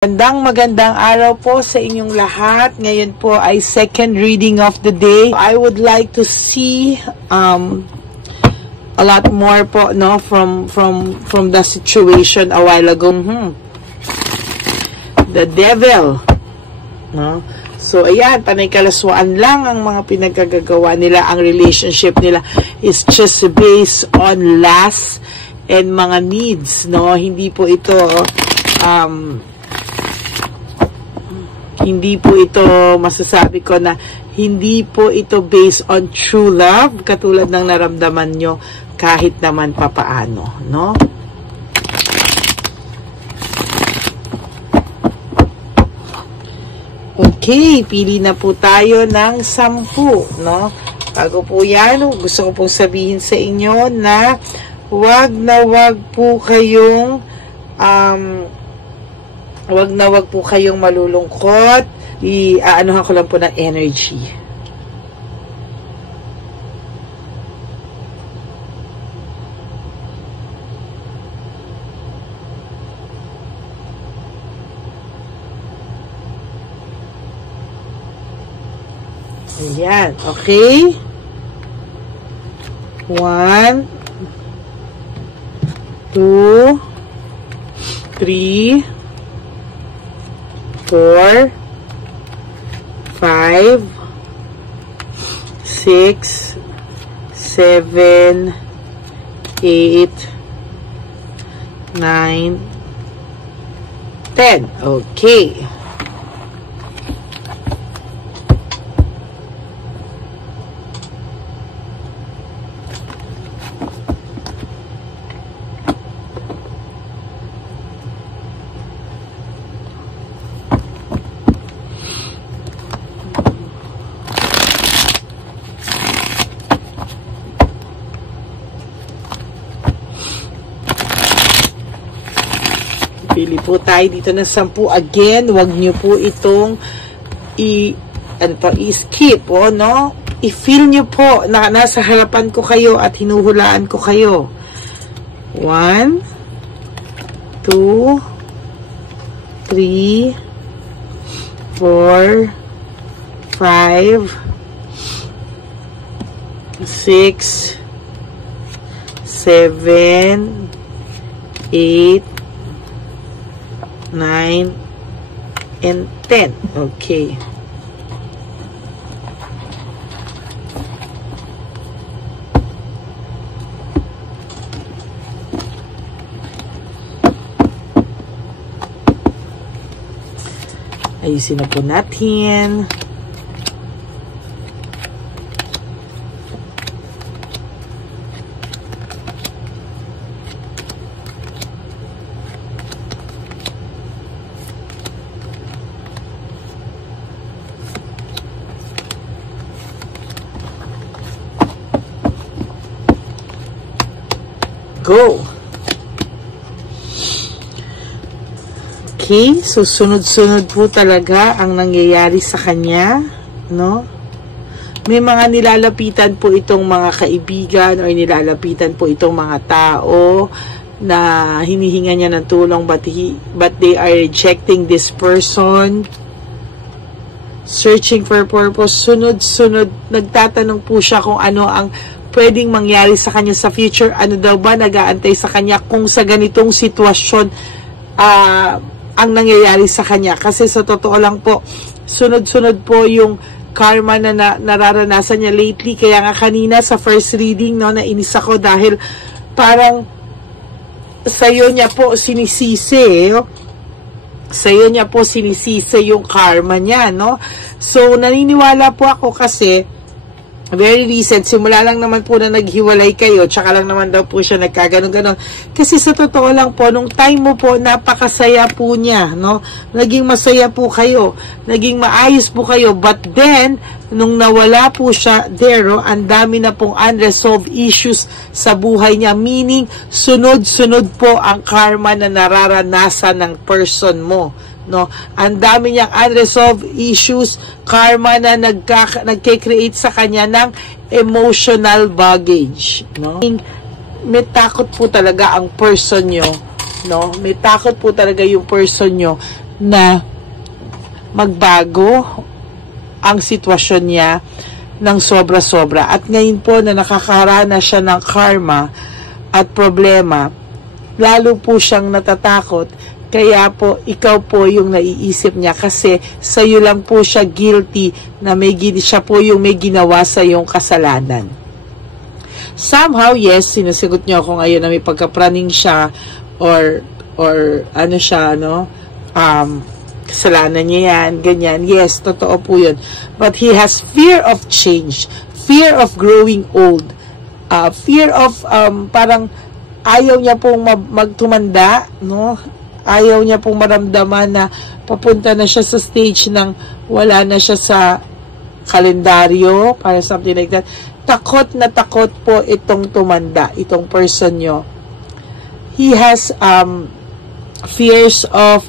Magandang araw po sa inyong lahat. Ngayon po ay second reading of the day. I would like to see a lot more po from the situation a while ago. The devil. No? So ayan, panay kalaswaan lang ang mga pinagkagagawa nila. Ang relationship nila is just based on lust and mga needs, no? Hindi po ito masasabi ko na hindi po ito based on true love, katulad ng naramdaman nyo kahit naman papaano, no? Okay, pili na po tayo ng 10, no? Bago po yan, gusto ko pong sabihin sa inyo na wag po kayong wag po kayong malulungkot. Aanuhan ko lang po ng energy. Ayan, okay? 1, 2, 3, 4, 5, 6, 7, 8, 9, 10. Okay. Pili po tayo dito ng 10. Again, wag niyo po itong i-skip, no? I-feel niyo po na nasa harapan ko kayo at hinuhulaan ko kayo. 1, 2, 3, 4, 5, 6, 7, 8, 9, and 10. Okay. Ayusin na po natin. Go. Okay, so sunod-sunod po talaga ang nangyayari sa kanya, no? May mga nilalapitan po itong mga kaibigan o nilalapitan po itong mga tao na hinihinga niya ng tulong but they are rejecting this person. Searching for purpose. Sunod-sunod, nagtatanong po siya kung ano ang pwedeng mangyari sa kanya sa future. Ano daw ba nag-aantay sa kanya kung sa ganitong sitwasyon ang nangyayari sa kanya. Kasi sa totoo lang po, sunod-sunod po yung karma na nararanasan niya lately. Kaya nga kanina sa first reading, no, nainis ako dahil parang sa'yo niya po sinisisi, sa'yo niya po sinisisi yung karma niya, no? So, naniniwala po ako kasi very recent, simula lang naman po na naghiwalay kayo, tsaka lang naman daw po siya nagkaganon-ganon. Kasi sa totoo lang po, nung time mo po, napakasaya po niya, no? Naging masaya po kayo, naging maayos po kayo, but then, nung nawala po siya there, ang dami na pong unresolved issues sa buhay niya, meaning, sunod-sunod po ang karma na nararanasan ng person mo. No, ang dami niyang unresolved issues, karma na nagke-create sa kanya ng emotional baggage, no? May takot po talaga ang person nyo, no? May takot po talaga yung person nyo na magbago ang sitwasyon niya ng sobra-sobra. At ngayon po na nakakaharana siya ng karma at problema, lalo po siyang natatakot. Kaya po, ikaw po yung naiisip niya kasi sa'yo lang po siya guilty na siya po yung may ginawa sa yung kasalanan. Somehow, yes, sinusagot niyo ako ngayon na may pagkapraning siya or ano siya, kasalanan niya yan, ganyan. Yes, totoo po yun. But he has fear of change, fear of growing old, fear of parang ayaw niya pong magtumanda, no? Ayaw niya pong maramdaman na papunta na siya sa stage ng wala na siya sa kalendaryo, para something like that. Takot na takot po itong tumanda, itong person nyo. He has fears of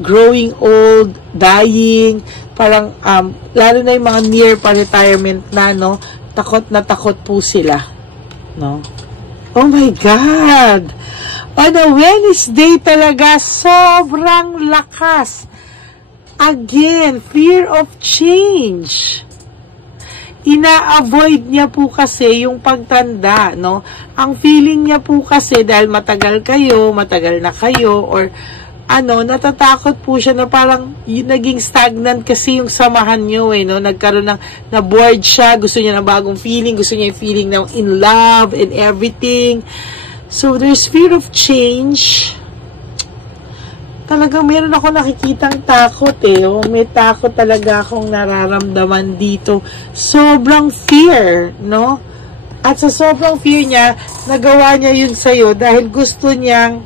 growing old, dying, parang lalo na yung mga near pa retirement na, no? Takot na takot po sila, no? Oh my God! On a Wednesday talaga, sobrang lakas. Again, fear of change. Ina-avoid niya po kasi yung pagtanda, no? Ang feeling niya po kasi dahil matagal na kayo, or natatakot po siya na parang naging stagnant kasi yung samahan nyo, no? Nagkaroon na bored siya, gusto niya ng bagong feeling, gusto niya yung feeling na in love and everything. So, there's fear of change. Talagang meron ako nakikitang takot, may takot talaga akong nararamdaman dito. Sobrang fear, no? At sa sobrang fear niya, nagawa niya yun sa'yo dahil gusto niya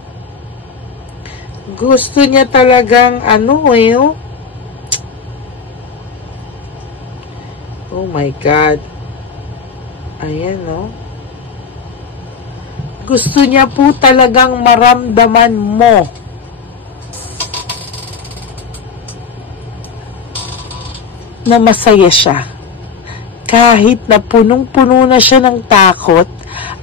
talagang oh my God. Ayan, no? Gusto niya po talagang maramdaman mo na masaya siya. Kahit na punong-puno na siya ng takot,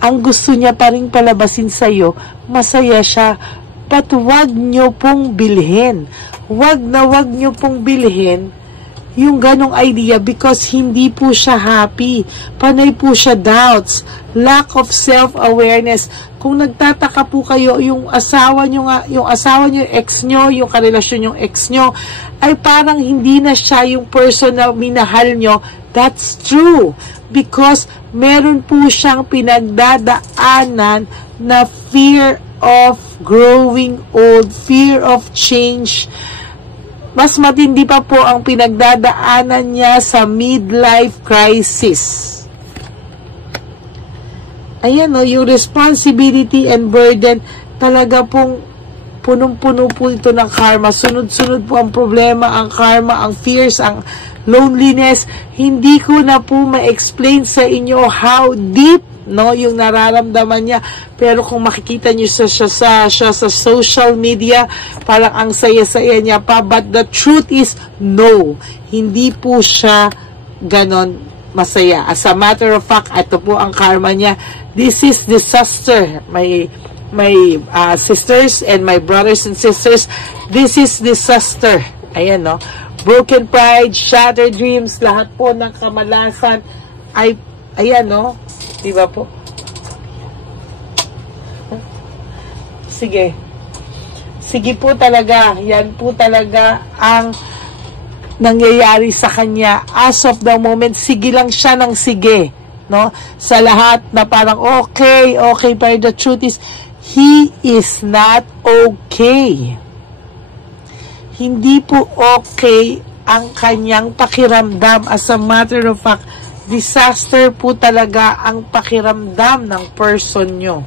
ang gusto niya pa rin palabasin sa'yo, masaya siya. But wag nyo pong bilhin. Wag nyo pong bilhin yung ganong idea because hindi po siya happy. Panay po siya doubts, lack of self-awareness. Kung nagtataka po kayo, yung asawa nyo, yung ex nyo, yung karelasyon yung ex nyo, ay parang hindi na siya yung person na minahal nyo. That's true. Because meron po siyang pinagdadaanan na fear of growing old, fear of change. Mas matindi pa po ang pinagdadaanan niya sa midlife crisis. Ayan, yung responsibility and burden, talaga pong punong-puno po ito ng karma. Sunod-sunod po ang problema, ang karma, ang fears, ang loneliness. Hindi ko na po ma-explain sa inyo how deep, no, yung nararamdaman niya. Pero kung makikita niyo siya sa social media, parang ang saya-saya niya pa. But the truth is, no. Hindi po siya ganon masaya. As a matter of fact, ito po ang karma niya. This is disaster. My sisters and my brothers and sisters, this is disaster. Ayan, no? Broken pride, shattered dreams, lahat po ng kamalasan ay, ayan, no? Diba po? Sige. Sige po talaga. Yan po talaga ang nangyayari sa kanya. As of the moment, sige lang siya ng sige. No? Sa lahat na parang okay, but the truth is, he is not okay. Hindi po okay ang kanyang pakiramdam. As a matter of fact, disaster po talaga ang pakiramdam ng person nyo.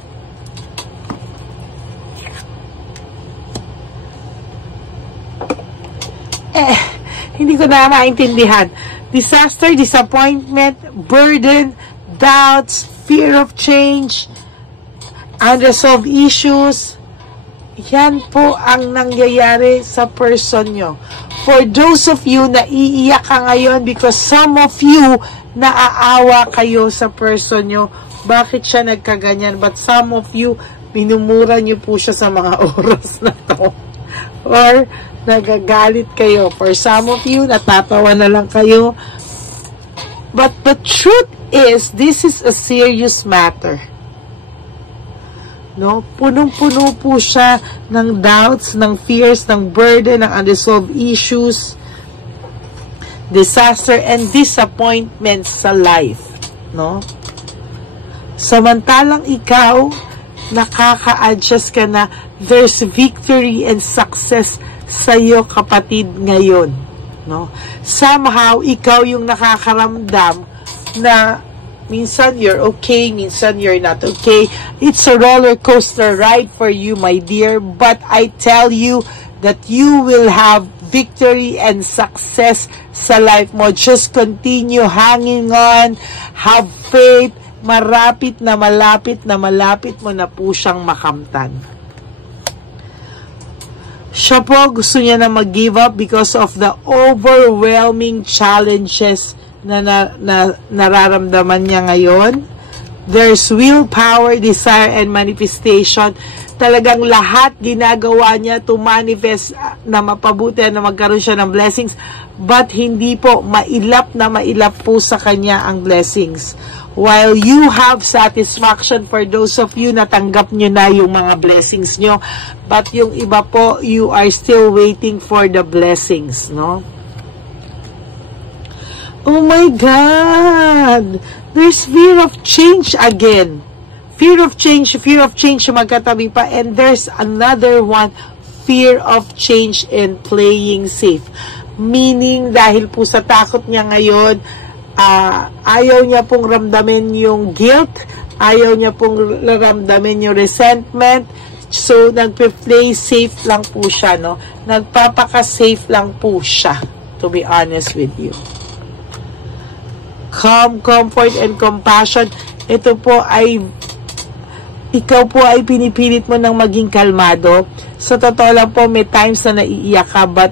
Hindi ko na maintindihan. Disaster, disappointment, burden, doubts, fear of change, unresolved issues. Yan po ang nangyayari sa person nyo. For those of you na iiyak ka ngayon because some of you naaawa kayo sa person nyo, bakit siya nagkaganyan? But some of you, minumura nyo po siya sa mga oras na to. or nagagalit kayo. For some of you, natatawa na lang kayo. But the truth is, this is a serious matter. No? Punong-puno po siya ng doubts, ng fears, ng burden, ng unresolved issues, disaster, and disappointments sa life. No? Samantalang ikaw, nakaka-adjust ka na, there's victory and success sa iyo, kapatid, ngayon. No? Somehow, ikaw yung nakakaramdam na minsan you're okay, minsan you're not okay. It's a roller coaster ride for you, my dear. But I tell you that you will have victory and success sa life mo. Just continue hanging on. Have faith. Malapit na malapit mo na po siyang makamtan. Siya po, gusto niya na mag-give up because of the overwhelming challenges na nararamdaman niya ngayon. There's willpower, desire, and manifestation. Talagang lahat ginagawa niya to manifest na mapabuti na magkaroon siya ng blessings. But hindi po, mailap po sa kanya ang blessings. While you have satisfaction for those of you na tanggap nyo na yung mga blessings nyo, but yung iba po, you are still waiting for the blessings, no? Oh my God! There's fear of change again. Fear of change, magkatabi pa. And there's another one, fear of change and playing safe. Meaning, dahil po sa takot niya ngayon, ayaw niya pong ramdamin yung guilt, ayaw niya pong ramdamin yung resentment, so nagpe-play safe lang po siya, no? Nagpapaka-safe lang po siya, to be honest with you. Calm, comfort, and compassion, ito po ay, ikaw po ay pinipilit mo ng maging kalmado. Sa totoo lang po, may times na naiiyak ka, but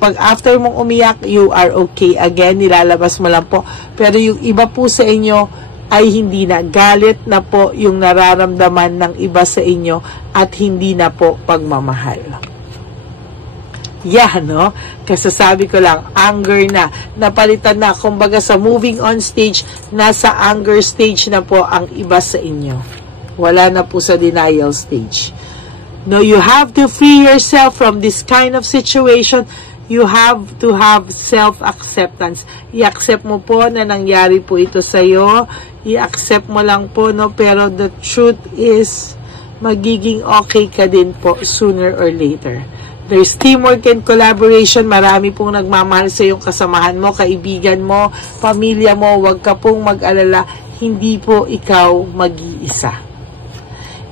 pag after mong umiyak, you are okay again, nilalabas mo lang po. Pero yung iba po sa inyo ay hindi na. Galit na po yung nararamdaman ng iba sa inyo at hindi na po pagmamahal. Yeah, no? Kasi sabi ko lang, anger na. Napalitan na. Kumbaga sa moving on stage, nasa anger stage na po ang iba sa inyo. Wala na po sa denial stage. No, you have to free yourself from this kind of situation. You have to have self-acceptance. I-accept mo po na nangyari po ito sa'yo. I-accept mo lang po, no? Pero the truth is, magiging okay ka din po sooner or later. There's teamwork and collaboration. Marami pong nagmamahal sa iyong kasamahan mo, kaibigan mo, pamilya mo. Huwag ka pong mag-alala. Hindi po ikaw mag-iisa.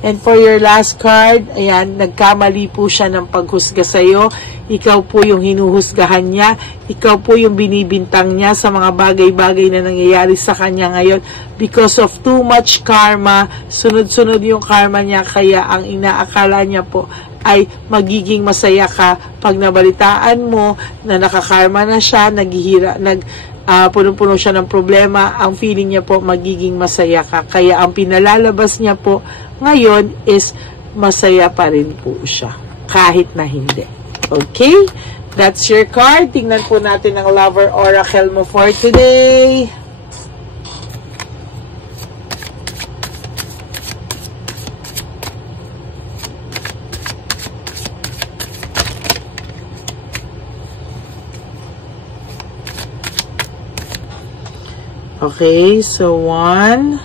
And for your last card, ayan, nagkamali po siya ng paghusga sa iyo. Ikaw po yung hinuhusgahan niya. Ikaw po yung binibintang niya sa mga bagay-bagay na nangyayari sa kanya ngayon. Because of too much karma, sunod-sunod yung karma niya. Kaya ang inaakala niya po ay magiging masaya ka pag nabalitaan mo na nakakarma na siya, punong-puno siya ng problema. Ang feeling niya po magiging masaya ka. Kaya ang pinalalabas niya po ngayon is masaya pa rin po siya kahit na hindi. Okay? That's your card. Tingnan po natin ang Lover Oracle mo for today. Okay, so 1,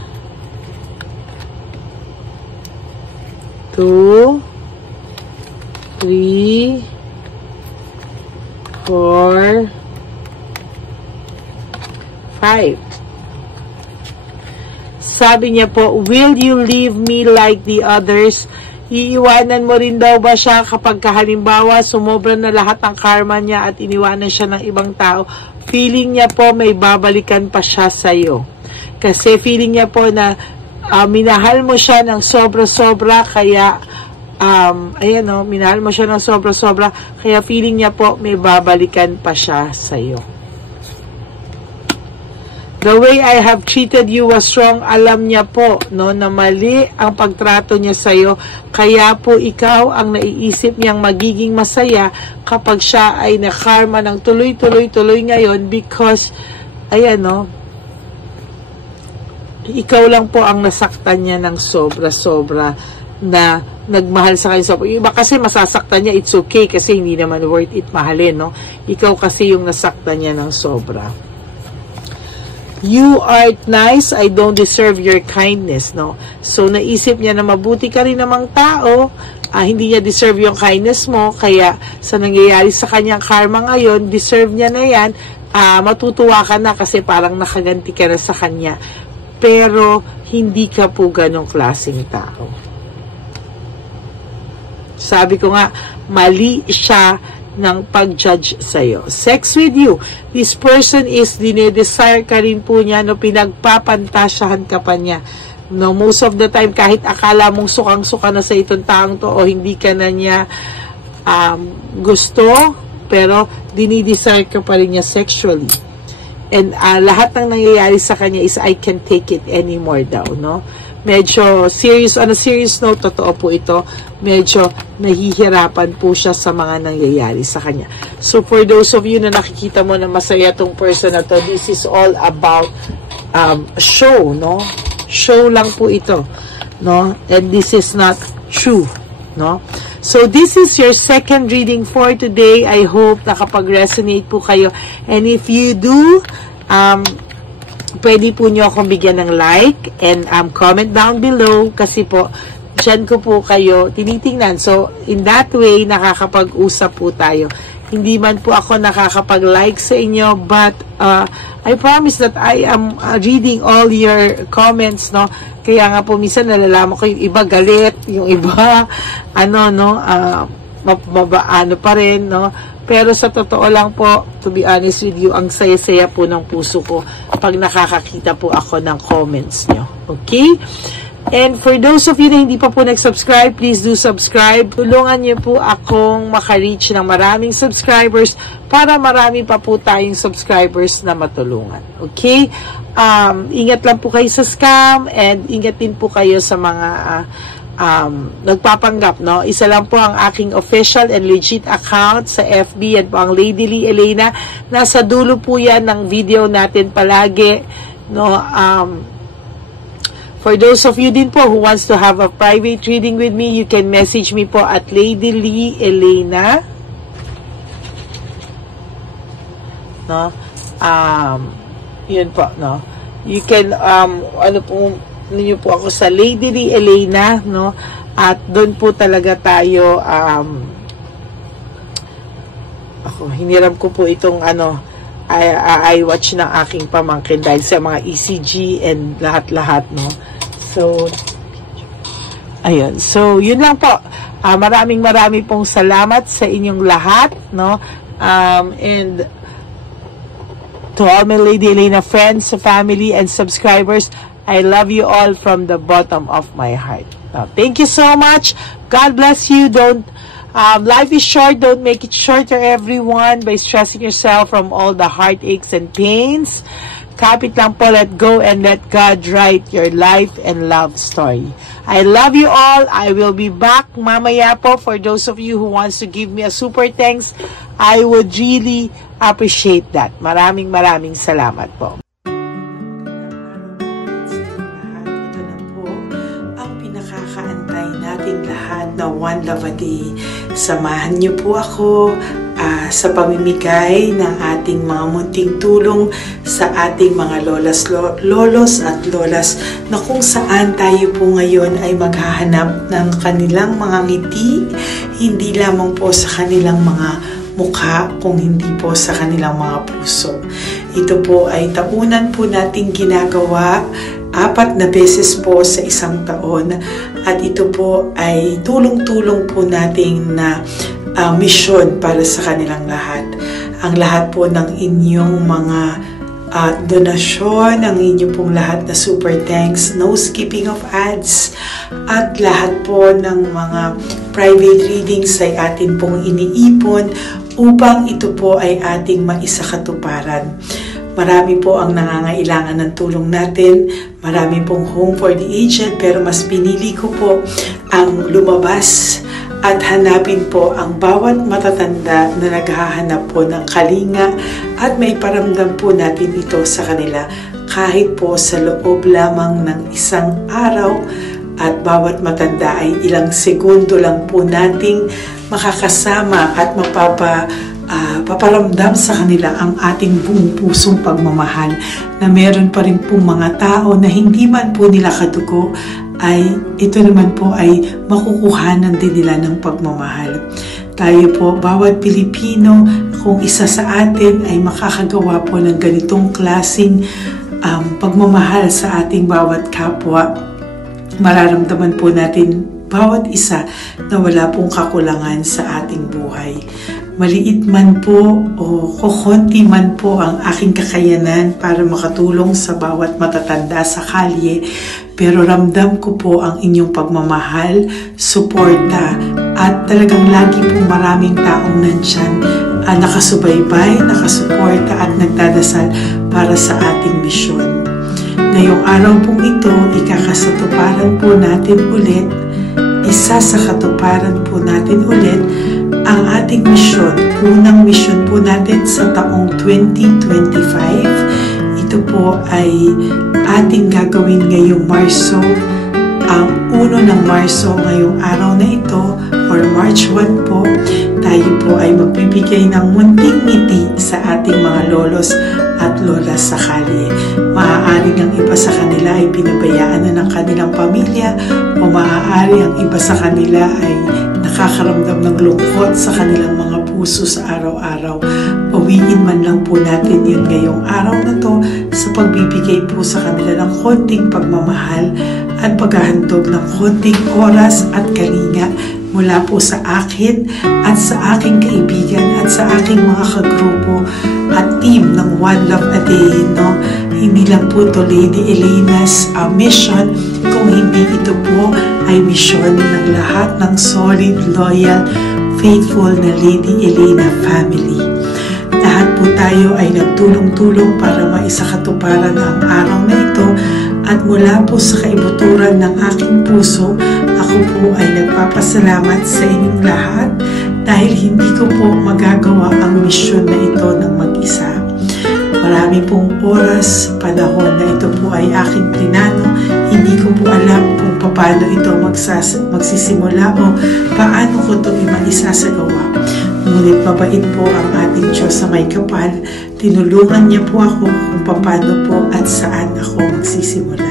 2, 3, 4, 5. Sabi niya po, will you leave me like the others? Iiwanan mo rin daw ba siya kapag halimbawa sumobra na lahat ng karma niya at iniwanan siya ng ibang tao? Feeling niya po may babalikan pa siya sa'yo. Kasi feeling niya po na minahal mo siya ng sobra-sobra, kaya ayan o, minahal mo siya ng sobra-sobra, kaya feeling niya po may babalikan pa siya sa'yo. The way I have treated you was wrong. Alam niya po, no, na mali ang pagtrato niya sa'yo. Kaya po ikaw ang naiisip niyang magiging masaya kapag siya ay nakarma ng tuloy-tuloy ngayon because, ayan, no, ikaw lang po ang nasaktan niya ng sobra-sobra na nagmahal sa kanya. Iba kasi masasaktan niya, it's okay kasi hindi naman worth it mahalin, no? Ikaw kasi yung nasaktan niya ng sobra. You are nice, I don't deserve your kindness, no? So, naisip niya na mabuti ka rin namang tao, hindi niya deserve yung kindness mo, kaya sa nangyayari sa kanyang karma ngayon, deserve niya na yan, matutuwa ka na kasi parang nakaganti ka na sa kanya. Pero, hindi ka po ganong klaseng tao. Sabi ko nga, mali siya ng pag-judge sa'yo. Sex with you. This person is dinedesire ka rin po niya, no, pinagpapantasyahan ka pa niya. No, most of the time, kahit akala mong sukang-suka na sa itong taong to o hindi ka na niya gusto, pero dinidesire ka pa rin niya sexually. And lahat ng nangyayari sa kanya is I can't take it anymore daw, no? Medyo serious, on a serious note, totoo po ito, medyo nahihirapan po siya sa mga nangyayari sa kanya. So, for those of you na nakikita mo na masaya tong person na to, this is all about show, no? Show lang po ito, no? And this is not true, no? So, this is your second reading for today. I hope nakapag-resonate po kayo. And if you do, pwede po nyo akong bigyan ng like and comment down below kasi po, dyan ko po kayo tinitingnan. So, in that way, nakakapag-usap po tayo. Hindi man po ako nakakapag-like sa inyo, but I promise that I am reading all your comments, no? Kaya nga po, minsan nalalaman ko yung iba galit, yung iba, ano pa rin, no? Pero sa totoo lang po, to be honest with you, ang saya-saya po ng puso ko pag nakakakita po ako ng comments nyo. Okay? And for those of you na hindi pa po nag-subscribe, please do subscribe. Tulungan niyo po akong maka-reach ng maraming subscribers para marami pa po tayong subscribers na matulungan. Okay? Ingat lang po kayo sa scam and ingat din po kayo sa mga nagpapanggap, no? Isa lang po ang aking official and legit account sa FB, yan po ang Lady Lee Elena. Nasa dulo po yan ng video natin palagi, no? For those of you din po who wants to have a private reading with me, you can message me po at Lady Lee Elena, no? Yun po, no? You can, ninyo po ako sa Lady Lee Elena, no? At doon po talaga tayo, ako, hiniram ko po itong, I watch ng aking pamangkin dahil sa mga ECG and lahat-lahat, no? So, ayun. So, yun lang po. Maraming pong salamat sa inyong lahat, no? And to all my Lady Elena friends, family, and subscribers, I love you all from the bottom of my heart. Thank you so much. God bless you. Don't life is short. Don't make it shorter, everyone, by stressing yourself from all the heartaches and pains. Kapit lang po, let go and let God write your life and love story. I love you all. I will be back mamaya po. For those of you who wants to give me a super thanks, I would really appreciate that. Maraming salamat po. Na One Love a Day. Samahan niyo po ako sa pamimigay ng ating mga munting tulong sa ating mga lolos at lolas na kung saan tayo po ngayon ay maghahanap ng kanilang mga ngiti, hindi lamang po sa kanilang mga mukha, kung hindi po sa kanilang mga puso. Ito po ay tapunan po nating ginagawa 4 na beses po sa isang taon at ito po ay tulong-tulong po nating na misyon para sa kanilang lahat. Ang lahat po ng inyong mga donasyon, ang inyong pong lahat na super thanks, no skipping of ads, at lahat po ng mga private readings ay atin pong iniipon upang ito po ay ating maisakatuparan. Marami po ang nangangailangan ng tulong natin. Marami pong home for the aged, pero mas pinili ko po ang lumabas at hanapin po ang bawat matatanda na naghahanap po ng kalinga at may paramdam po natin ito sa kanila kahit po sa loob lamang ng isang araw. At bawat matanda ay ilang segundo lang po nating makakasama at paparamdam sa kanila ang ating buong pusong pagmamahal, na meron pa rin pong mga tao na hindi man po nila kadugo, ay ito naman po ay makukuhanan din nila ng pagmamahal. Tayo po, bawat Pilipino, kung isa sa atin ay makakagawa po ng ganitong klaseng pagmamahal sa ating bawat kapwa, mararamdaman po natin bawat isa na wala pong kakulangan sa ating buhay. Maliit man po o kokonti man po ang aking kakayanan para makatulong sa bawat matatanda sa kalye, pero ramdam ko po ang inyong pagmamahal, suporta, at talagang lagi po maraming taong nandyan, nakasubaybay, nakasuporta at nagdadasal para sa ating misyon. Ngayong araw pong ito, ikakasatuparan po natin ulit, isa sa katuparan po natin ulit, ang ating misyon. Unang misyon po natin sa taong 2025. Ito po ay ating gagawin ngayong Marso, ang 1 ng Marso, ngayong araw na ito, or March 1 po, tayo po ay magbibigay ng munting ngiti sa ating mga lolos at lolas sa kalye. Maaaring ang iba sa kanila ay pinabayaan na ng kanilang pamilya, o maaari ang iba sa kanila ay nakakaramdam ng lungkot sa kanilang mga puso sa araw-araw. Pawiin man lang po natin yun ngayong araw na to sa pagbibigay po sa kanila ng konting pagmamahal at paghahandog ng konting oras at kalinga mula po sa akin at sa aking kaibigan at sa aking mga kagrupo at team ng One Love a Day. No? Hindi lang po ito Lady Elena's mission, kung hindi ito po ay mission ng lahat ng solid, loyal, faithful na Lady Elena family. Lahat po tayo ay nagtulong-tulong para maisakatuparan ang araw na ito, at mula po sa kaibuturan ng aking puso, ako po ay nagpapasalamat sa inyong lahat dahil hindi ko po magagawa ang misyon na ito ng mag-isa. Marami pong oras, panahon na ito po ay aking plinano. Hindi ko po alam kung paano ito magsisimula o paano ko ito maisasagawa. Ngunit mabait po ang ating Diyos sa may kapal. Tinulungan niya po ako kung paano po at saan ako magsisimula.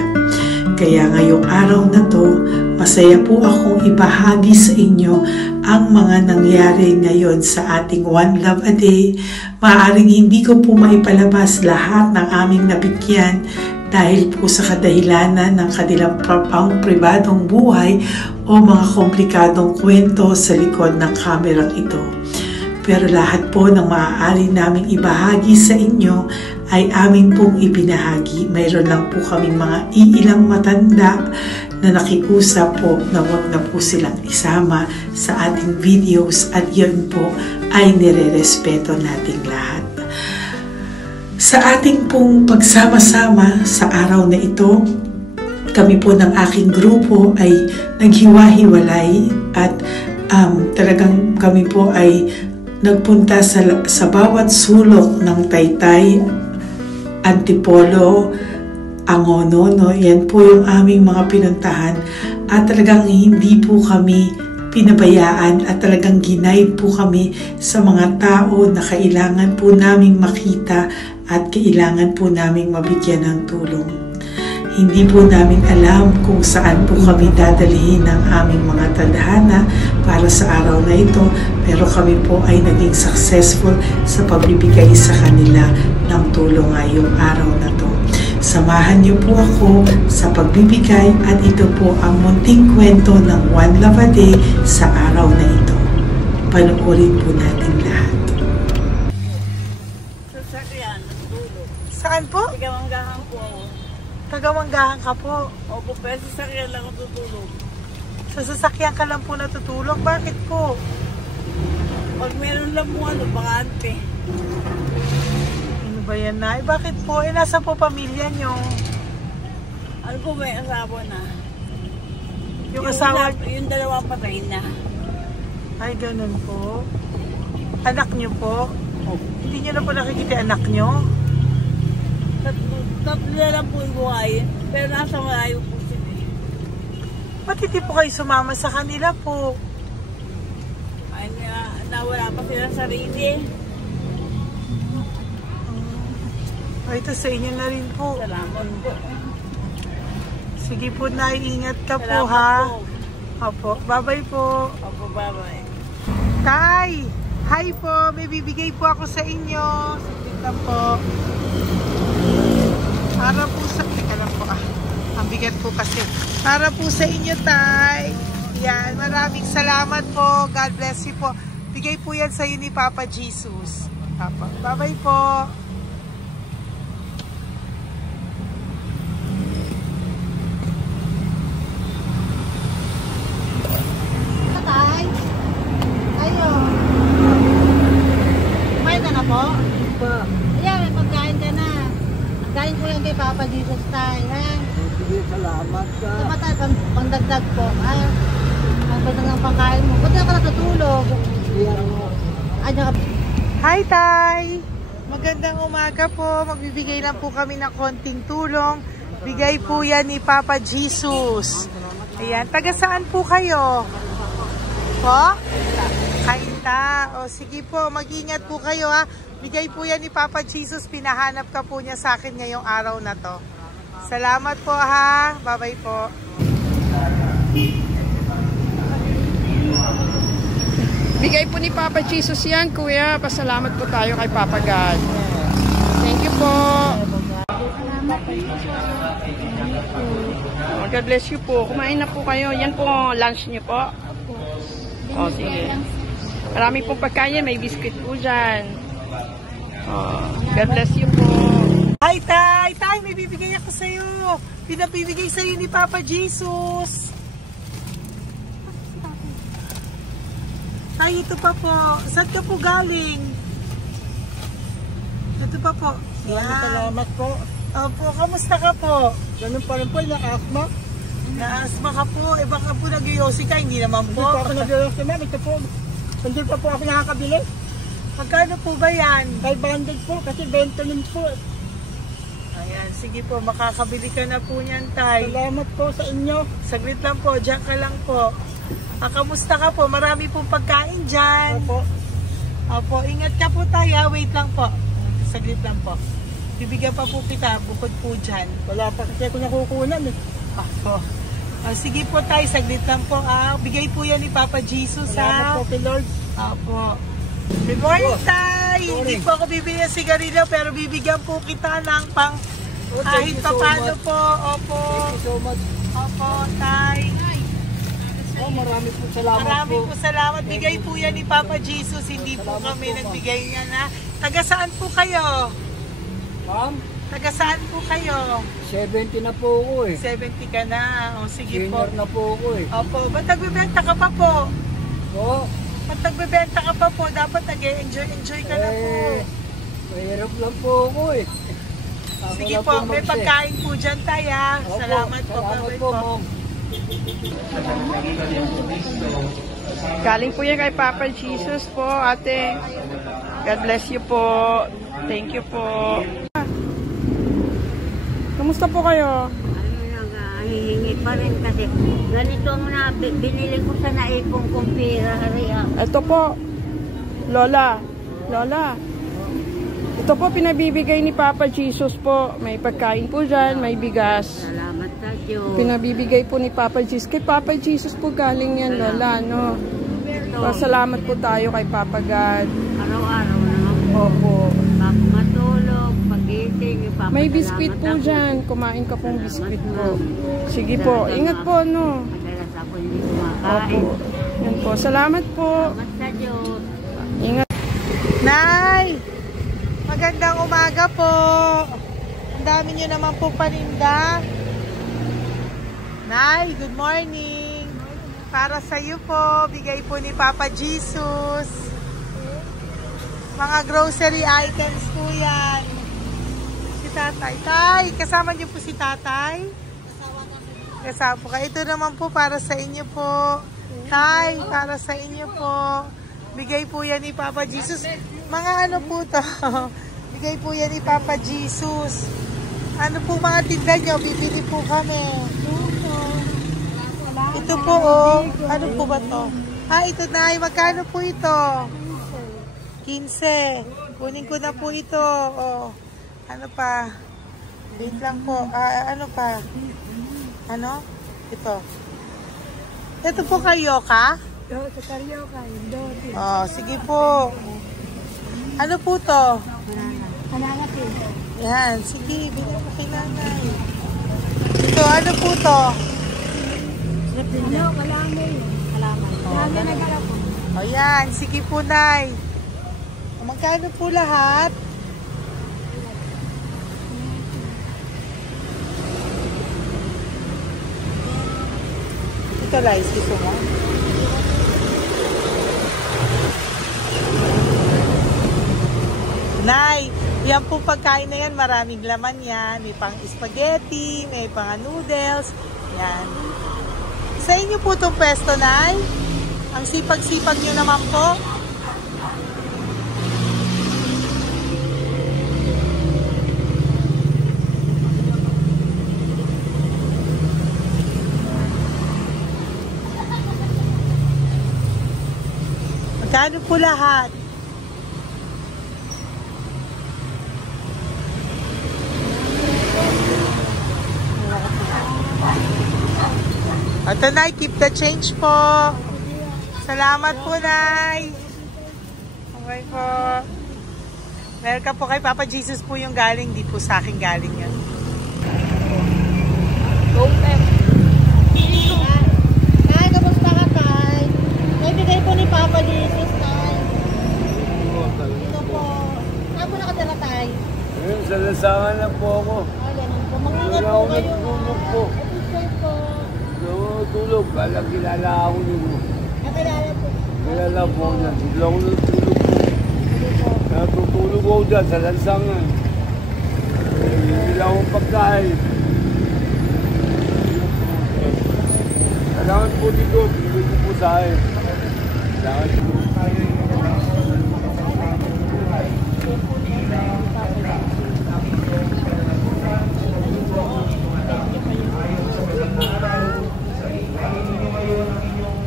Kaya ngayong araw na to, masaya po akong ibahagi sa inyo ang mga nangyari ngayon sa ating One Love a Day. Maaaring hindi ko po maipalabas lahat ng aming nabigyan dahil po sa kadahilanan ng kanilang pribadong buhay o mga komplikadong kwento sa likod ng kamerang ito. Pero lahat po ng maaari naming ibahagi sa inyo ay amin pong ibinahagi. Mayroon lang po kaming mga iilang matanda na nakiusap po na wag na po silang isama sa ating videos, at yun po ay nire-respeto nating lahat. Sa ating pong pagsama-sama sa araw na ito, kami po ng aking grupo ay naghiwa-hiwalay at talagang kami po ay nagpunta sa bawat sulok ng Taytay, Antipolo, Angono, no? Yan po yung aming mga pinuntahan, at talagang hindi po kami pinabayaan at talagang ginaid po kami sa mga tao na kailangan po naming makita at kailangan po naming mabigyan ng tulong. Hindi po namin alam kung saan po kami dadalhin ng aming mga tadhana para sa araw na ito, pero kami po ay naging successful sa pagbibigay sa kanila ng tulong ngayong araw na to. Samahan niyo po ako sa pagbibigay, at ito po ang munting kwento ng One Love a Day sa araw na ito. Panoorin po natin lahat. Sasakyan, dulo. Saan po? Tagamanggahan po ako. Tagamanggahan ka po. Opo, pero sasakyan lang ako tutulog. Sa sasakyan ka lang po natutulog? Bakit po? Pag meron lang po bakante. ba yan, Nay? Bakit po? Nasa po pamilya nyo? Ano po, may asawa na. Yung asawa... Yung dalawa patay na. Ay, ganun po. Anak nyo po? Oh. Hindi nyo na po nakikita anak nyo? Tatlo na lang po yung buhay. Pero nasa malayo po sila. Ba't hindi po kayo sumama sa kanila po? Ay, nawala pa sila sa sarili. Ay, ito sa inyo na rin po. Salamat po. Sige po, Nay. Ingat ka po, Salamat ha? po. Opo. Bye-bye po. Opo, bye-bye. Tay! Hi po! May bibigay po ako sa inyo. Saglit lang po. Para po sa... Teka lang po, Ang bigat po kasi. Para po sa inyo, Tay. Yan. Maraming salamat po. God bless you po. Bigay po yan sa iyo ni Papa Jesus. Papa. Bye-bye po. Ayan, may pagkain ka na. Pagkain ko yan kay Papa Jesus tayo, ha? Salamat ka. Samatay, pangdagdag po, ha? Pagdagdag ng pagkain mo. Ba't ka natutulog? Hi, Tay! Magandang umaga po. Magbibigay lang po kami ng konting tulong. Bigay po yan ni Papa Jesus. Ayan, taga saan po kayo? Po? Kainta. O sige po, mag-ingat po kayo, ha? Bigay po yan ni Papa Jesus. Pinahanap ka po niya sa akin ngayong araw na to. Salamat po, ha? Bye-bye po. Bigay po ni Papa Jesus yan, Kuya. Pasalamat po tayo kay Papa God. Thank you po. Oh, God bless you po. Kumain na po kayo. Yan po, lunch niyo po. Oh, sige. Marami pong pagkain. May biscuit po dyan. Oh, God bless you po. Hi, Tay! Tay, may bibigay ako sa'yo. Pinabibigay sa'yo ni Papa Jesus. Tay, ito pa po. Saan ka po galing? Ito pa po. Salamat po. Opo, kamusta ka po? Ganun pa rin po, na-asma. Na-asma ka po. Eh baka po nag-yosi ka, hindi naman Hindi po. po ako nag-yosi, ma'am. Ito po. Hindi pa po ako nakakabili. Magkano po ba yan? 500 po, kasi 20 nun po. Ayan, sige po, makakabili ka na po niyan, Tay. Salamat po sa inyo. Saglit lang po, dyan ka lang po. Kamusta ka po? Marami pong pagkain dyan. Opo. Opo, ingat ka po, Tay, ha? Wait lang po. Saglit lang po. Bibigyan pa po kita, bukod po dyan. Wala pa kasi ako nakukunan eh. Opo. Sige po, Tay, saglit lang po. Bigay po yan ni Papa Jesus, Salamat ha? po kay Lord. Opo. Good morning, Tay! Hindi po ako bibili ng sigarilyo, pero bibigyan po kita ng pang kahit pa paano po. Opo. Thank you so much. Opo, Tay. Oh, marami po salamat Maraming po. po salamat. Bigay po yan ni Papa Jesus. Hindi po Salamat kami po, nagbigay niya na. Taga saan po kayo? Ma'am, Taga saan po kayo? 70 na po ako eh. 70 ka na. O sige po. Senior na po ako eh. Opo. Ba't nagbibenta ka pa po? Oo. Ba't nagbibenta ka pa po? Dapat nag-enjoy ka na po. Mahirap lang po ako eh. Ako Sige lang po. May mag-isa. pagkain po dyan tayo, ha? Opo, Salamat po. Salamat Bye-bye po, po. ma'am. Galing po yan kay Papa Jesus po, ate. God bless you po. Thank you po. Kamusta po kayo? Hihingi pa rin kasi ganito ang binili ko sa naipong kumpira. Ito po, Lola. Lola. Ito po pinabibigay ni Papa Jesus po. May pagkain po dyan, may bigas. Salamat sa Diyos. Pinabibigay po ni Papa Jesus. Kay Papa Jesus po galing yan, Lola, no? Pasalamat po tayo kay Papa God. Araw-araw naman po. Opo. Bago matulog, pag-iting, May biskwit po dyan. Kumain ka pong biskwit po. Sige po. Ingat po, no? Madalas ako hindi kumakain. Opo. Yan po. Salamat po. Salamat sa Diyos. Ingat. Nay! Magandang umaga po. Ang dami nyo naman po paninda. Nay, good morning. Para sa iyo po, bigay po ni Papa Jesus. Mga grocery items po yan. tatay. Tay, kasama niyo po si tatay? Kasama po kayo. Ito naman po para sa inyo po. Tay, para sa inyo po. Bigay po yan ni Papa Jesus. Mga ano po to? Bigay po yan ni Papa Jesus. Ano po mga tinda nyo? Bibili po kami. Ito po oh. Ano po ba to? Ito na. Magkano po ito? 15. Kunin ko na po ito. Oh. Ano pa? Wait lang po. Ano pa? Ano? Ito. Ito po kayo ka? Sa Carioca, Dote. Oh, sige po. Ano po to? Banana pin. Yan, sige, bilhin mo kay nanay. Ito, ano po to? Ano, kalamay. Kalamay. Kalamay na galaw po. O yan, sige po, nay. Magkano po lahat? Ito, Lice, gusto mo? Nay, yan po pagkain na yan, maraming laman yan. May pang spaghetti, may pang noodles. Yan. Sa inyo po itong pwesto, Nay? Ang sipag-sipag nyo naman po. Magkano po lahat? Ito, Nay, keep the change po. Salamat po, Nay. Okay po. Welcome po kay Papa Jesus po yung galing. Di po sa akin galing yan. Go, Pep. Tay, kamusta ka, Tay? Naibigay po ni Papa Jesus, Tay. Ito po. Saan po nakatira, Tay? Sa lasangan na po ako. Ganun po. Mag-ingat Wala po ako kayo. natulog po. Ito po. Natulog. Kala kilala ako nung Nakilala po. kilala po na. Hindi ako natulog po. Natutulog ako dyan sa lansangan. Hindi lang akong pagkain. Kailangan po dito. Hindi ko po sa akin. Kailangan po.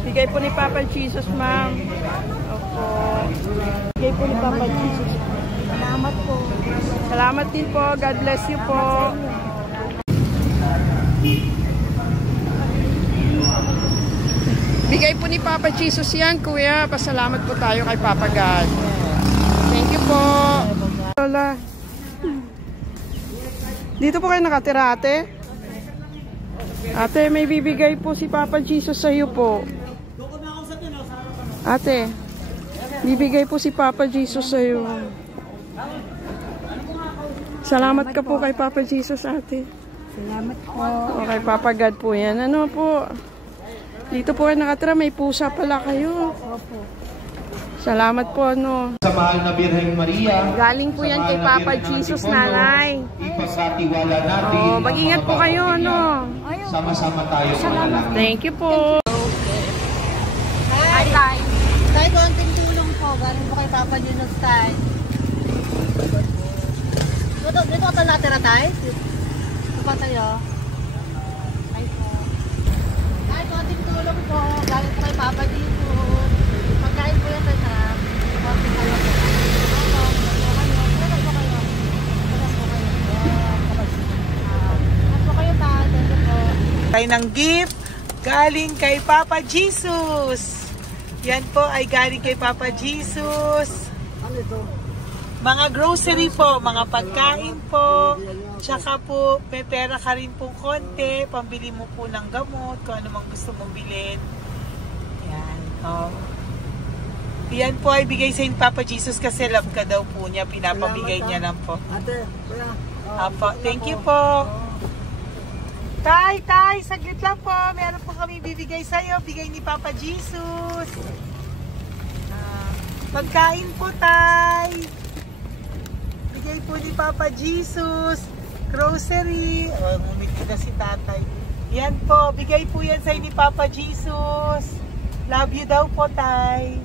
Bigay po ni Papa Jesus, ma'am. Opo. Bigay po ni Papa Jesus. Salamat po. Salamat din po. God bless you po. Bigay po ni Papa Jesus yan, kuya. Pasalamat po tayo kay Papa God. Thank you po. Lola. Dito po kayo nakatira, ate? Ate, may bibigay po si Papa Jesus sa iyo po. Ate, bibigay po si Papa Jesus sa iyo. Salamat ka po kay Papa Jesus, ate. Salamat po. O kay Papa God po yan. Ano po? Dito po kayo nakatira, may pusa pala kayo. Opo. Salamat po, ano. Sa mahal na Birheng Maria. Galing po yan kay Papa Jesus, nanay. Ipagkatiwala natin. Oh, mag-ingat po kayo, ano. Sama-sama tayo manalangin. Thank you po. Hi, Tay. Tay, konting tulong po. Galing po kay Papa Jesus, Tay. Dito ka pala natira, Tay? Dito pa tayo. Tay po. Tay, konting tulong po. Galing po kay Papa Jesus. Pagkain po yan, Tay, sa konting kayo. Tayo ng gift galing kay Papa Jesus. Yan po ay galing kay Papa Jesus. Mga grocery po, mga pagkain po. Tsaka po, may pera ka rin po konti. Pambili mo po ng gamot, kung ano mang gusto mong bilhin. Yan. Oh. Yan po ay bigay sa Papa Jesus kasi love ka daw po niya. Pinapabigay niya lang po. Ate, kuya. Apo, thank you po. Tay, saglit lang po. Meron po kami bibigay sa'yo. Bigay ni Papa Jesus. Pagkain po, Tay. Bigay po ni Papa Jesus. Grocery. Oh, ngumiti na si tatay. Yan po, bigay po yan sa ni Papa Jesus. Love you daw po, tay.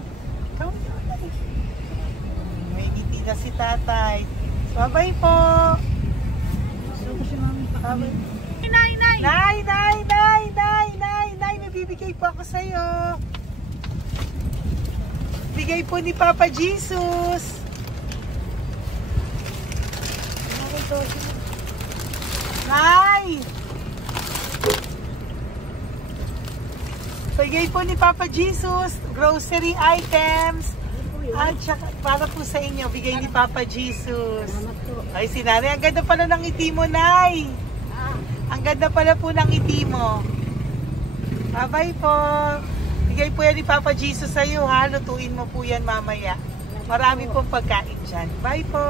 May ngiti na si tatay. Bye-bye po. Bye-bye. Nay, may bibigay po ako sa'yo. Bigay po ni Papa Jesus. Nay! Bigay po ni Papa Jesus, grocery items. At saka, para po sa inyo, bigay ni Papa Jesus. Ay, si Nanay, ang ganda pala ng ngiti mo, Nay. Ang ganda pala po ng ngiti mo. Bye-bye po. Bigay po yan ni Papa Jesus sa iyo, ha? Lutuin mo po yan mamaya. Marami pong pagkain dyan. Bye po.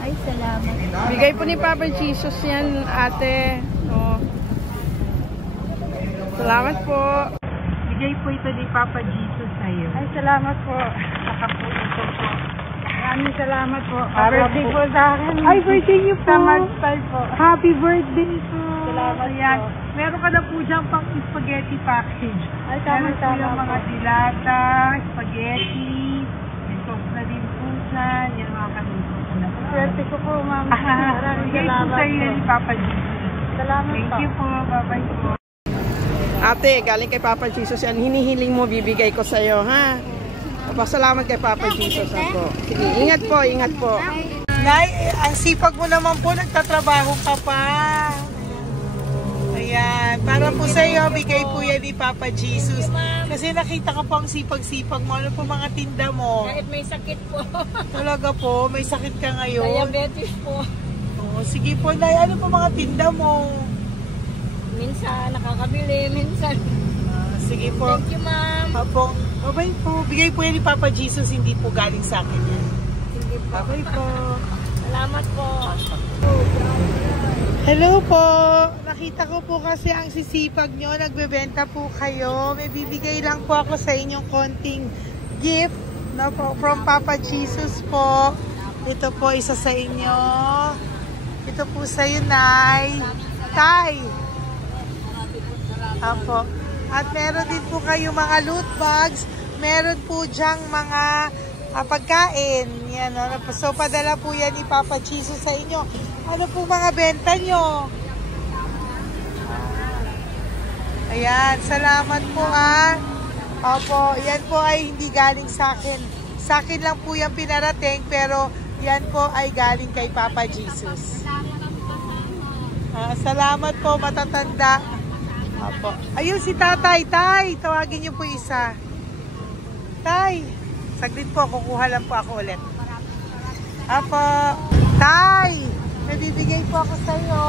Ay, salamat. Bigay po ni Papa Jesus yan, ate. Oh. Salamat po. Bigay po ito ni Papa Jesus sa iyo. Ay, salamat po. Saka po ito po. Maraming salamat po. Birthday po sa akin. Ay, birthday niyo po. Sa March po. Happy birthday po. Salamat Ayan. po. Meron ka na po dyan pang spaghetti package. Ay, Meron po tama-tama yung mga po. dilata, spaghetti, may sauce na din po dyan. Yan mga kaluto ko na po. Swerte ko po, ma'am. Maraming Bigay po salamat sa iyo po. ni Papa Jesus. Salamat Thank po. you po. Bye-bye po. Ate, galing kay Papa Jesus yan. Hinihiling mo, bibigay ko sa'yo, ha? Pasalamat kay Papa Jesus ako. Sige, ingat po, ingat po. Nay, ang sipag mo naman po, nagtatrabaho ka pa. Ayan, para po sa iyo, bigay po yan ni Papa Jesus. Kasi nakita ka po ang sipag-sipag mo. Ano po mga tinda mo? Kahit may sakit po. Talaga po, may sakit ka ngayon. Diabetes po. Oh, sige po, Nay, ano po mga tinda mo? Minsan nakakabili, minsan. Sige po. Thank you, ma'am. Apo, bye po. Bigay po yan ni Papa Jesus, hindi po galing sa akin yan. Sige po. Bye po. Salamat po. Hello po. Nakita ko po kasi ang sisipag nyo. Nagbebenta po kayo. May bibigay lang po ako sa inyong konting gift, no, po, from Papa Jesus po. Ito po isa sa inyo. Ito po sa iyo, Nay. Tay. Apo. At meron din po kayo mga loot bags. Meron po dyang mga pagkain. Yan, no? So, padala po yan ni Papa Jesus sa inyo. Ano po mga benta nyo? Ayan, salamat po Opo, yan po ay hindi galing sa akin. Sa akin lang po yan pinarating, pero yan po ay galing kay Papa Jesus. Salamat po, matatanda. Opo. Ayun si Tatay. Tay, tawagin niyo po isa. Tay, saglit po, kukuha lang po ako ulit. Opo. Tay, may bibigay po ako sa iyo.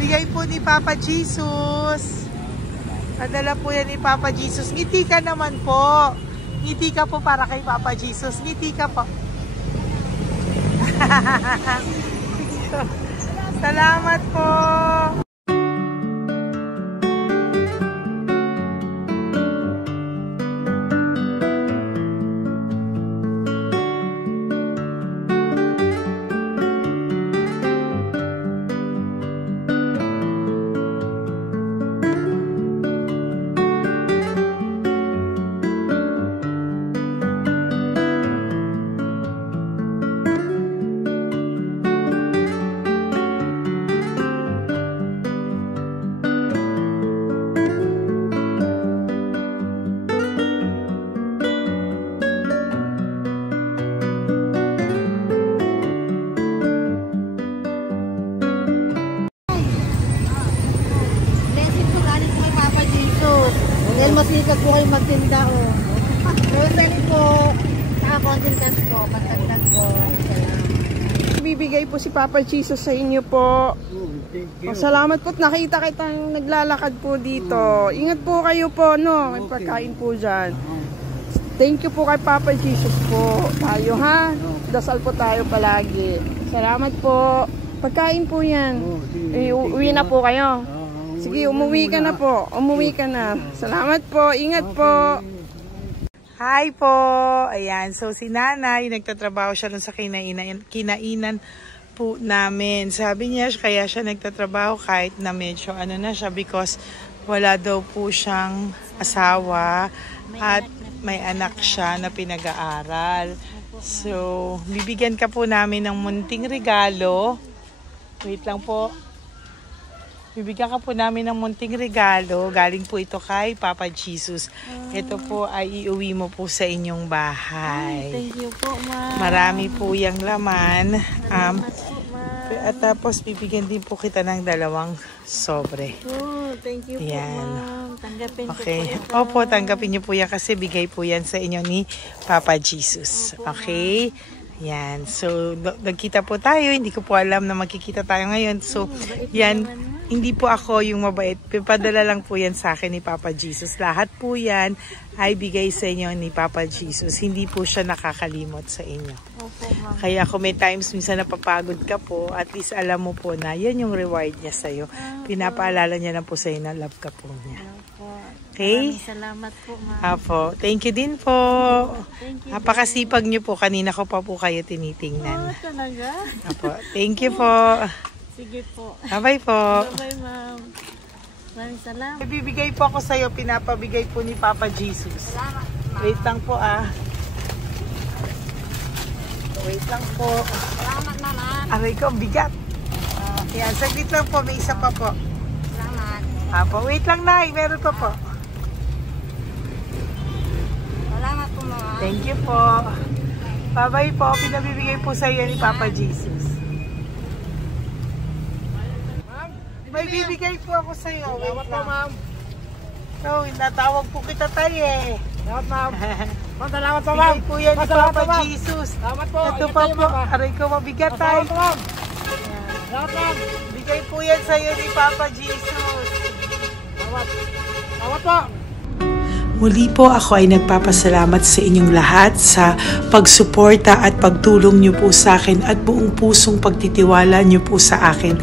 Bigay po ni Papa Jesus. Padala po yan ni Papa Jesus. Ngiti ka naman po. Ngiti ka po para kay Papa Jesus. Ngiti ka po. Salamat po. Dahil masikag po kayo magtinda o. Grocery po. Saka konting cash po. Matagdag po. Bibigay po si Papa Jesus sa inyo po. Salamat po. Nakita kitang naglalakad po dito. Ingat po kayo po, no? May pagkain po dyan. Thank you po kay Papa Jesus po. Tayo, ha? Dasal po tayo palagi. Salamat po. Pagkain po yan. Uwi na po kayo. Sige, umuwi ka na po. Umuwi ka na. Salamat po. Ingat po. Hi po! Ayan, so si nanay, nagtatrabaho siya dun sa kinainan po namin. Sabi niya, kaya siya nagtatrabaho kahit na medyo ano na siya because wala daw po siyang asawa at may anak siya na pinag-aaral. So, bibigyan ka po namin ng munting regalo. Wait lang po. Bibigyan ka po namin ng munting regalo. Galing po ito kay Papa Jesus. Ito po ay iuwi mo po sa inyong bahay. Thank you po, ma'am. Marami po yung laman. At tapos bibigyan din po kita ng 2 sobre. Oh, thank you po, Yan. ma'am. Tanggapin Okay. ko po ito. Opo, tanggapin niyo po yan kasi bigay po yan sa inyo ni Papa Jesus. Okay? Yan. So, nagkita po tayo. Hindi ko po alam na magkikita tayo ngayon. So, yan. Hindi po ako yung mabait. Padala lang po yan sa akin ni Papa Jesus. Lahat po yan ay bigay sa inyo ni Papa Jesus. Hindi po siya nakakalimot sa inyo. Opo, ma'am. Kaya kung may times minsan napapagod ka po, at least alam mo po na yan yung reward niya sa'yo. Pinapaalala niya lang po sa'yo na love ka po niya. Opo. Okay? Maraming salamat po, ma'am. Apo. Thank you din po. Thank you. Napakasipag niyo po. Kanina ko pa po kayo tinitingnan. Talaga? Apo. Thank you po. Sige po. Bye-bye po. Bye-bye, ma'am. Maraming salamat. Bibigay po ako sa'yo. Pinapabigay po ni Papa Jesus. Wait lang po Wait lang po. Salamat, mama. Aray ko, ang bigat. Yan, saglit lang po. May isa pa po. Salamat. Apo, wait lang na. Meron pa po. Salamat po, mama. Thank you po. Bye-bye po. Pinabibigay po sa'yo ni Papa Jesus. May bibigay po ako sa'yo. Salamat po, ma'am. No, natawag po kita tayo eh. Salamat, ma'am. Ma'am, salamat po, Bigay po yan ni Salamat Papa po, ma'am. Jesus. Salamat po. Ito Ingat pa kayo, po. ma'am. Aray ko, mabigat tayo. Salamat po, ma'am. Salamat, ma'am. Bigay po yan sa'yo ni Papa Jesus. Salamat. Salamat po. Muli po ako ay nagpapasalamat sa inyong lahat sa pagsuporta at pagtulong niyo po sa akin at buong pusong pagtitiwala niyo po sa akin.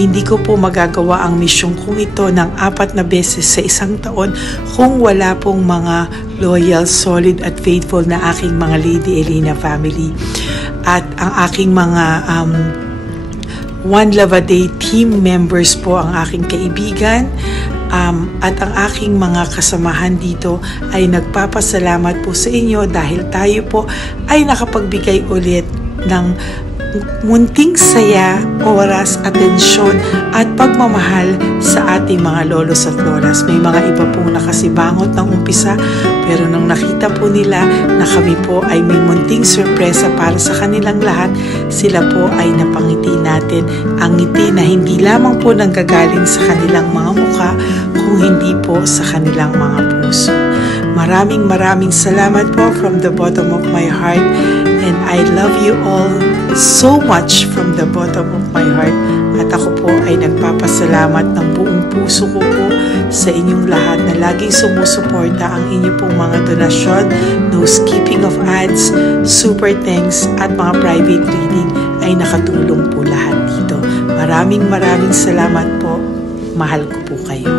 Hindi ko po magagawa ang misyong kong ito ng 4 na beses sa isang taon kung wala pong mga loyal, solid at faithful na aking mga Lady Elena family. At ang aking mga One Love a Day team members po ang aking kaibigan. At ang aking mga kasamahan dito ay nagpapasalamat po sa inyo dahil tayo po ay nakapagbigay ulit ng munting saya, oras, atensyon at pagmamahal sa ating mga lolos at lolas. May mga iba pong nakasibangot ng umpisa pero nung nakita po nila na kami po ay may munting sorpresa para sa kanilang lahat, sila po ay napangiti natin. Ang ngiti na hindi lamang po nanggagaling sa kanilang mga mukha kung hindi po sa kanilang mga puso. Maraming salamat po from the bottom of my heart, and I love you all so much from the bottom of my heart. At ako po ay nagpapasalamat ng buong puso ko po sa inyong lahat na laging sumusuporta. Ang inyo pong mga donasyon, no skipping of ads, super thanks at mga private reading ay nakatulong po lahat dito. Maraming salamat po. Mahal ko po kayo.